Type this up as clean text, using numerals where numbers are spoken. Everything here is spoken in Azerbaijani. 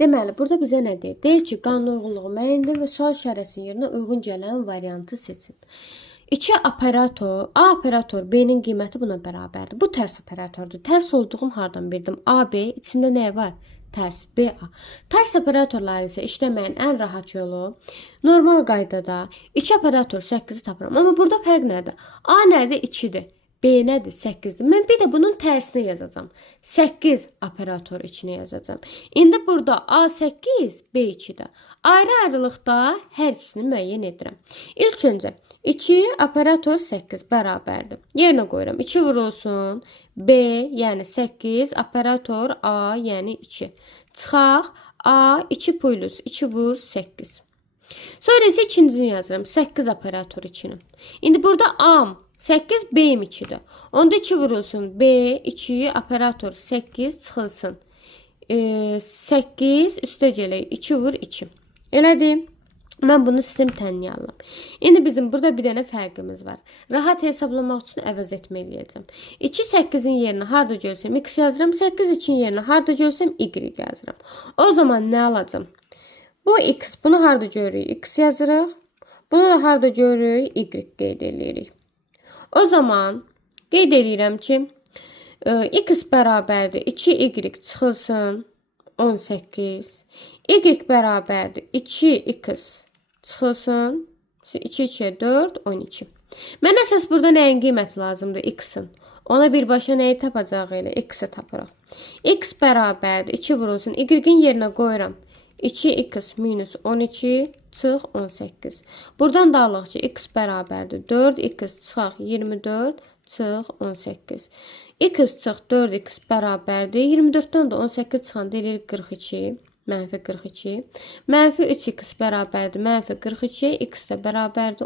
Deməli, burada bizə nə deyir? Deyir ki, qanun uyğunluğu müəyyən edin və sual işarəsinin yerinə uyğun gələn variantı seçin. 2 operator, A operator B-nin qiyməti buna bərabərdir. Bu tərs operatordur. Tərs olduğum hardan bildim? AB içində nə var? Tərs BA. Tərs operatorlar isə işləməyin ən rahat yolu normal qaydada 2 operator 8-i tapıram. Amma burada fərq nədir? A nədir? 2-dir. B nədir? 8-dir. Mən bir də bunun tərsini yazacağam. 8 operator içinə yazacağam. İndi burada A8, B2-dir. Ayrı-ayrılıqda hər ikisini müəyyən edirəm. İlk öncə 2 operator 8 bərabərdir. Yerinə qoyuram. 2 vurulsun B, yəni 8 operator A, yəni 2. Çıxaq A 2 plus 2 vur 8. Sonra isə ikincisini yazıram. 8 operator içini. İndi burada A'm 8 B'm 2'dir. Onda 2 vurulsun. B 2 operator 8 çıxılsın. 8 üstə gələk 2 vur 2. Elədir. Mən bunu sistem tənliyalım. İndi bizim burada bir dənə fərqimiz var. Rahat hesablamaq üçün əvəz etmə eləyəcəm. 2 8-in yerinə harda görsəm x yazıram. 8 2-in yerinə harda görsəm y yazıram. O zaman nə alacağım? Bu x, bunu harda görürük? X yazırıq. Bunu da harda görürük? Y qeyd edirik. O zaman qeyd edirəm ki, x bərabərdir 2y çıxılsın 18. Y bərabərdir 2x çıxılsın 2 2 4 12. Mən əsas burada nəyin qiyməti lazımdır? X-in. Ona birbaşa nəyi tapacaq elə? X-i tapırıq. X bərabərdir 2 vurulsun. Y-in yerinə qoyuram. 2x minus 12 çıx 18. Buradan da alaq ki, x bərabərdir 4x çıxaq 24 çıx 18. X çıx 4x bərabərdir 24-dən də 18 çıxan deyilir 42. Mənfi 42. Mənfi 3x bərabərdir mənfi 42. X də bərabərdir